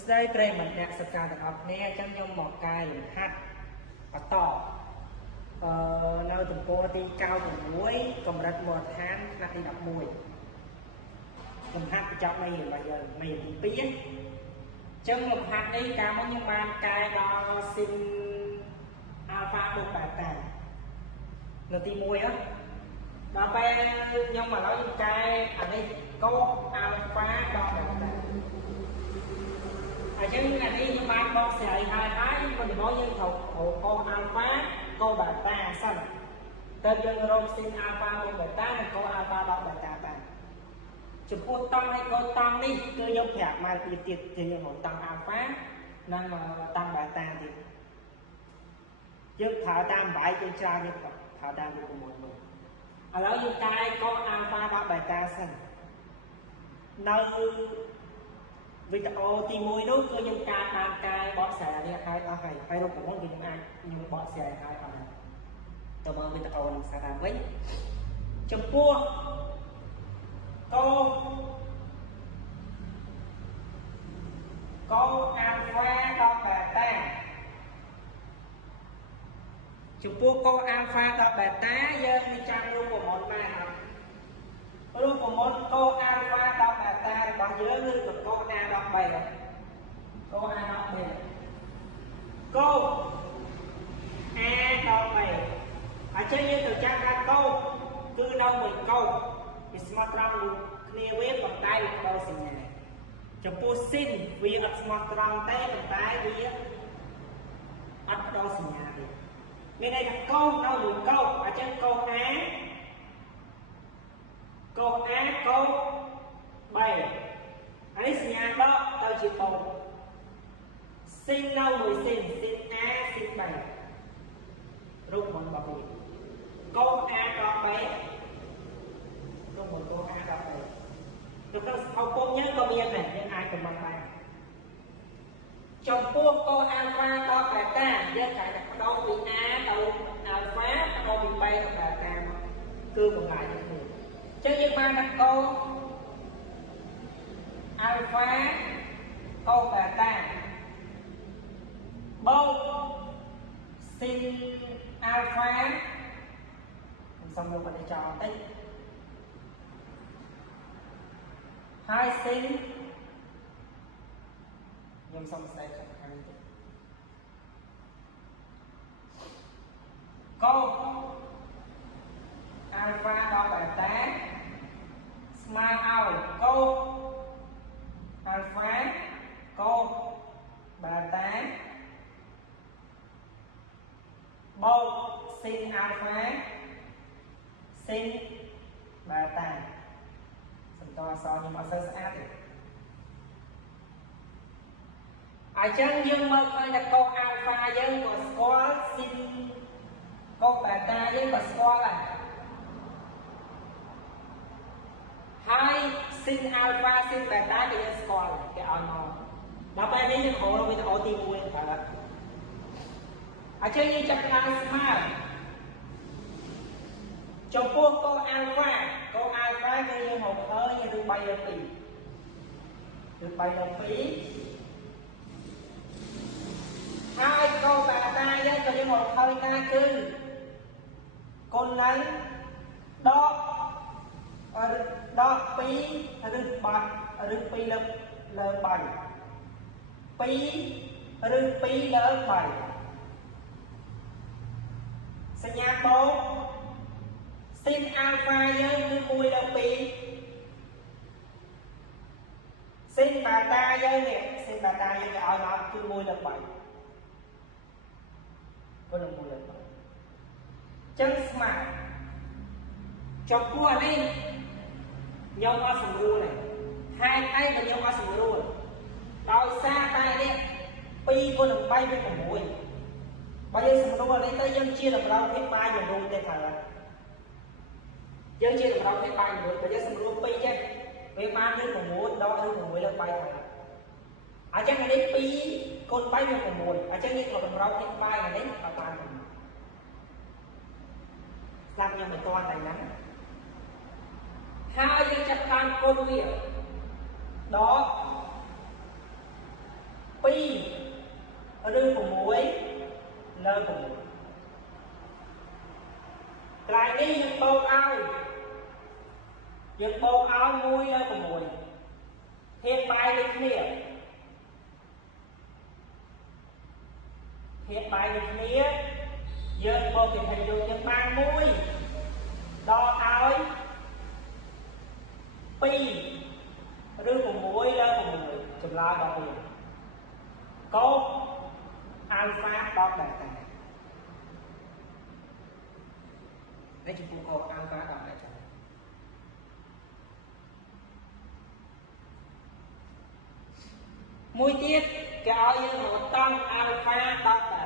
ស្ដីប្រិមត្តអ្នកសិក្សាទាំងអស់គ្នាអញ្ចឹងខ្ញុំមកកាយលំហាត់បន្តនៅទំព័រទី96កម្រិតមូលដ្ឋានថ្នាក់ទី11លំហាត់បញ្ចប់នៃរបស់យើងមេរៀនទី2អញ្ចឹងលំហាត់នេះកាលមុនខ្ញុំបានកាយដល់ស៊ីនអាល់ហ្វាបូកបែតានៅទី1ដល់ពេលខ្ញុំឥឡូវខ្ញុំកាយអានេះកូអាល់ហ្វាដល់បែតាអញ្ចឹងអានេះខ្ញុំបានបកស្រាយហើយមុនដំបូងយើងត្រូវកូអាល់ហ្វាកូបែតាសិនតើយើងរកស៊ីនអាល់ហ្វាបូកបែតានិងកូអាល់ហ្វាដល់បែតាបានចំពោះតង់ហើយកូតង់នេះគឺយើងប្រាប់មកទៀតគឺយើងរកតង់អាល់ហ្វានិងតង់បែតាទៀតយើងប្រើតាមបាយយើងច្រើនយើងប្រើតាមរូបមន្តមួយឥឡូវយើងកាយកូអាល់ហ្វាដល់បែតាសិននៅវីដេអូទី1នោះគឺខ្ញុំបានកាយបកស្រាយនេះហើយអស់ហើយរូបមន្តគឺខ្ញុំបកស្រាយហើយអស់ហើយទៅមើលវីដេអូនឹងសារវិញចំពោះកូអាល់ហ្វាដល់បែតាចំពោះកូអាល់ហ្វាដល់បែតាយើងនឹងចាំរូបមន្តបានរូបមន្តកូអាល់ហ្វាដល់បែតារបស់យើងគឺកូអាដល់3កូអាដល់3កូអាដល់3អញ្ចឹងយើងទៅចាំថាកូគឺនៅមួយកូវាស្មោះត្រង់គ្នាវាប៉ុន្តែវាបដូរសញ្ញាចំពោះស៊ីនវាអត់ស្មោះត្រង់ទេប៉ុន្តែវាអត់បដូរសញ្ញាទេមានន័យថាកូនៅមួយកូអញ្ចឹងកូអាកូ3ហើយសញ្ញាដកទៅជាបូកស៊ីននៅមួយស៊ីនអាស៊ីន3រូបមន្តរបស់វាកូអាដល់3រូបមន្តកូអាដល់3ទៅក្នុងសភៅពុំយើងក៏មានដែរយើងអាចកំណត់បានចំពោះកូអាល់ហ្វាដល់បែតាយើងអាចបដូរពីអាទៅអាល់ហ្វាបដូរពី3ទៅបែតាគឺបង្ហាញគ្នាចឹងយើងបានថាកូអាល់ហ្វាកូបែតាបូកស៊ីនអាល់ហ្វាខ្ញុំសុំយកបដិចោលតិចហើយស៊ីនខ្ញុំសុំស្ដែងខាងនេះតិចកូអាល់ហ្វាដល់បែតាស្មើឲ្យកូអាល់ហ្វាកូបែតាបូកស៊ីនអាល់ហ្វាស៊ីនបែតាសំដៅអក្សរខ្ញុំអត់សូវស្អាតទេអញ្ចឹងយើងមើលឃើញថាកូអាល់ហ្វាយើងក៏ស្គាល់ស៊ីនកូបែតាយើងក៏ស្គាល់ដែរហើយស៊ីនអាល់ហ្វាស៊ីនបែតាគេយើងស្គាល់គេឲ្យមកដល់ពេលនេះយើងរកវីដេអូទី1បាទអញ្ចឹងយើងចាប់ផ្ដើមស្មើចំពោះកូអាល់ហ្វាគឺយើងមកឃើញគឺ3លើ2គឺ3លើ2ហើយកូបែតាយើងក៏យើងមកឃើញដែរគឺកូនឡើងដក2ឬបាត់ឬ2លើ3 2ឬ2លើ3សញ្ញាបូកស៊ីនអាល់ហ្វាយើងគឺ1លើ2ស៊ីនបែតាយើងនេះស៊ីនបែតាយើងគេឲ្យមកគឺ1លើ3ក៏នឹង1លើ3ចឹងស្មើចំពោះអានេះខ្ញុំអត់ស្រួលទេហេតុអីក៏ខ្ញុំអត់ស្រួលដោយសារតែនេះ2គុណនឹង3វា6បើយើងស្រួលនេះទៅយើងជាតម្រូវភាពបាយយូរទេថាយើងជាតម្រូវភាពបាយយូរបើយើងស្រួល2ចេះវាបានឬ6ដកឬ6លើ3ថាអញ្ចឹងនេះ2គុណ3វា6អញ្ចឹងយើងត្រូវតម្រូវភាពបាយនេះឲ្យបានស្ដាប់ខ្ញុំមិនទាន់តែហ្នឹងហើយយើងចាប់តាមគុណវាដក 6លើ6កន្លែងនេះយើងបូកឲ្យ1លើ6ធៀបបាយដូចគ្នាយើងបូកគេថាយកយើងបាន1ដល់ឲ្យ2ឬ6លើ6ចម្លើយរបស់វាកូអាល់ហ្វាដល់បេតានេះចំពោះកូអាល់ហ្វាដល់បេតាមួយទៀតគេឲ្យយើងរកតង់អាល់ហ្វាដល់បេតា